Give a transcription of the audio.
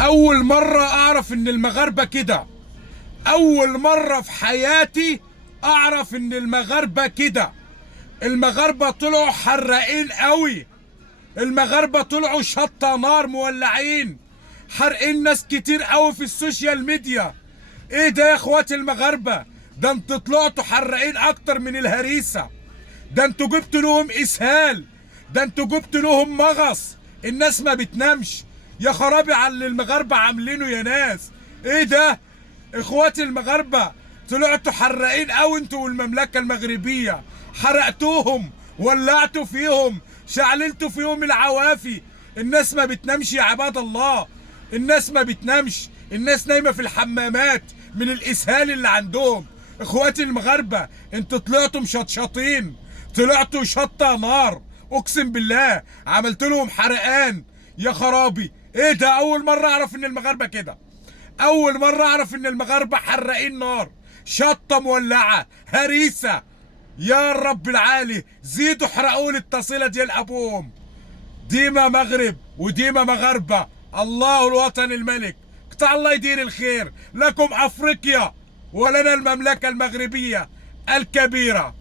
أول مرة أعرف إن المغاربة كده. أول مرة في حياتي أعرف إن المغاربة كده. المغاربة طلعوا حراقين قوي. المغاربة طلعوا شطة نار مولعين، حرقين ناس كتير قوي في السوشيال ميديا. إيه ده يا إخواتي المغاربة؟ ده انتوا طلعتوا حراقين أكتر من الهريسة. ده انتوا جبتوا لهم إسهال. ده انتوا جبتوا لهم مغص. الناس ما بتنامش. يا خرابي على اللي المغاربة عاملينه يا ناس. ايه ده؟ اخواتي المغاربة طلعتوا حراقين قوي انتوا والمملكة المغربية. حرقتوهم، ولعتوا فيهم، شعللتوا فيهم العوافي. الناس ما بتنامش يا عباد الله. الناس ما بتنامش. الناس نايمة في الحمامات من الإسهال اللي عندهم. اخواتي المغاربة انتوا طلعتوا مشطشطين. طلعتوا شطة نار. اقسم بالله عملت لهم حرقان. يا خرابي، ايه ده؟ اول مرة اعرف ان المغاربة كده. اول مرة اعرف ان المغاربة حراقين نار، شطة مولعة، هريسة. يا رب العالي زيدوا احرقوا لي التصيلة ديال ابوهم. ديما مغرب وديما مغاربة. الله الوطن الملك. قطع الله يدير الخير لكم افريقيا ولنا المملكة المغربية الكبيرة.